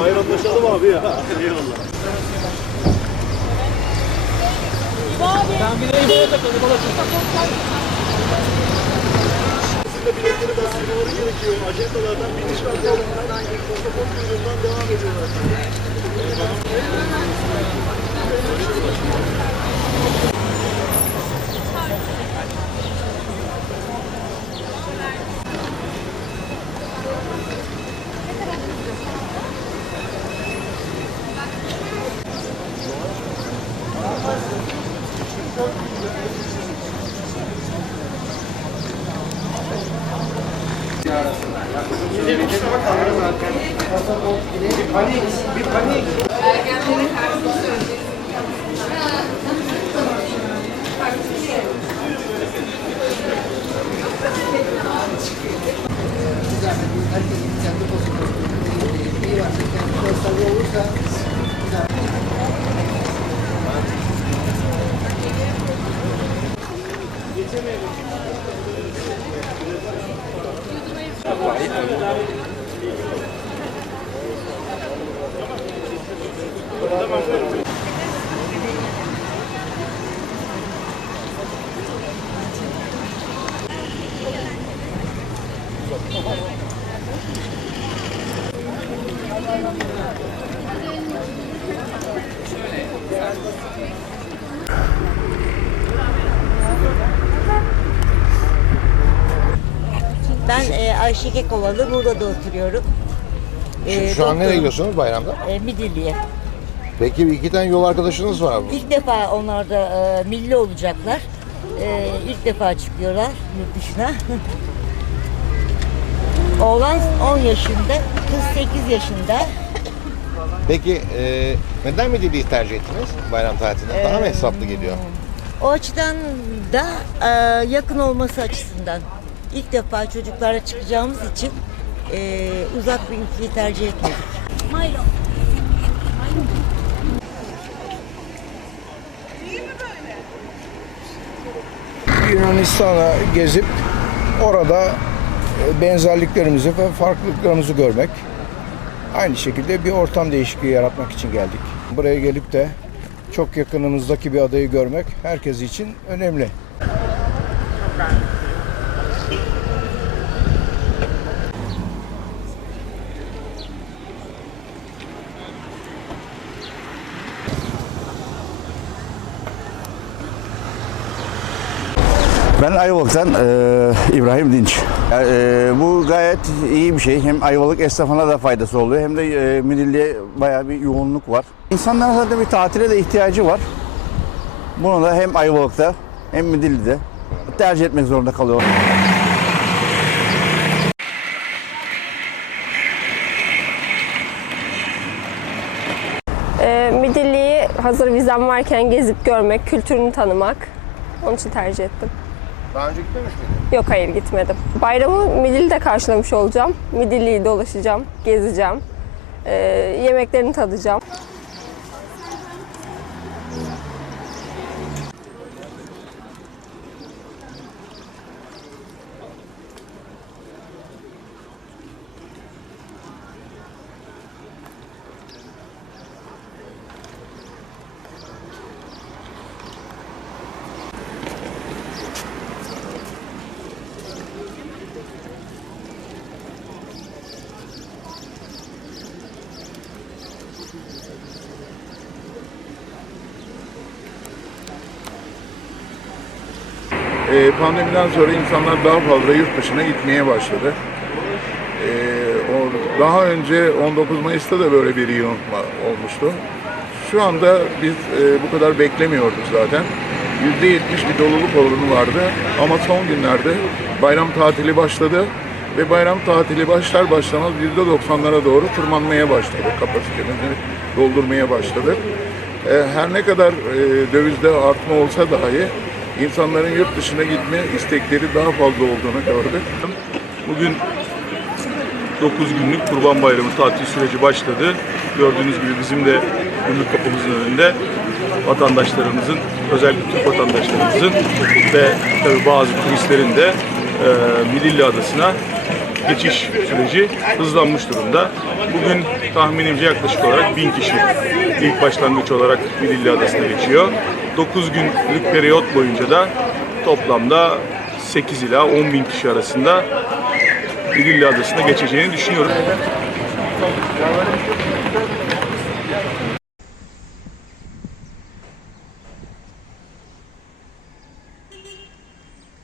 Bayramlaşalım abi ya. Eyvallah. Aslında biletleri bastırmaları gerekiyor. Ajantalardan biniş kartlarından pasaport kuyruğundan devam ediyorlar. Bir panik, bir panik. Ergenlere karşı sözleri. Herkesin kendi pozisyonu, iyi varsa kendi pozisyonu olursa güzel. Geçemeyelim. Ben e, Ayşe Kekovalı, Muğla'da oturuyorum. E, Şu an nereye gidiyorsunuz bayramda? E, Midilli'ye. Peki iki tane yol arkadaşınız var mı? İlk defa onlar da e, milli olacaklar. E, ilk defa çıkıyorlar yurt dışına. Oğlan 10 yaşında, kız 8 yaşında. Peki e, neden Midilli'yi tercih ettiniz bayram tatilinde? Daha mı hesaplı geliyor? O açıdan da e, yakın olması açısından. İlk defa çocuklarla çıkacağımız için e, uzak bir ülkeyi tercih etmedik. Yunanistan'a gezip orada e, benzerliklerimizi ve farklılıklarımızı görmek. Aynı şekilde bir ortam değişikliği yaratmak için geldik. Buraya gelip de çok yakınımızdaki bir adayı görmek herkes için önemli. Ben Ayvalık'tan eee, İbrahim Dinç. Eee, bu gayet iyi bir şey. Hem Ayvalık esnafına da faydası oluyor hem de eee Midilli'ye bayağı bir yoğunluk var. İnsanların zaten bir tatile de ihtiyacı var. Bunu da hem Ayvalık'ta hem Midilli'de tercih etmek zorunda kalıyor. Ee, Midilli'yi hazır vizem varken gezip görmek, kültürünü tanımak. Onun için tercih ettim. Daha önce gitmemiş miydin? Yok hayır gitmedim. Bayramı Midilli'de karşılamış olacağım. Midilli'yi dolaşacağım, gezeceğim. Ee, yemeklerini tadacağım. Ee, pandemiden sonra insanlar daha fazla yurt dışına gitmeye başladı. Ee, o, daha önce 19 Mayıs'ta da böyle bir yığın va- olmuştu. Şu anda biz e, bu kadar beklemiyorduk zaten. %70 bir doluluk oranı vardı ama son günlerde bayram tatili başladı ve bayram tatili başlar başlamaz %90'lara doğru tırmanmaya başladı. Kapasitemizi doldurmaya başladık. Ee, her ne kadar e, dövizde artma olsa dahi insanların yurt dışına gitme istekleri daha fazla olduğunu gördük. Bugün 9 günlük Kurban Bayramı tatil süreci başladı. Gördüğünüz gibi bizim de gümrük kapımızın önünde vatandaşlarımızın, özellikle Türk vatandaşlarımızın ve tabii bazı turistlerin de e, Midilli Adası'na geçiş süreci hızlanmış durumda. Bugün tahminimce yaklaşık olarak 1000 kişi ilk başlangıç olarak Midilli Adası'na geçiyor. 9 günlük periyot boyunca da toplamda 8 ila 10 bin kişi arasında Midilli Adası'na geçeceğini düşünüyorum.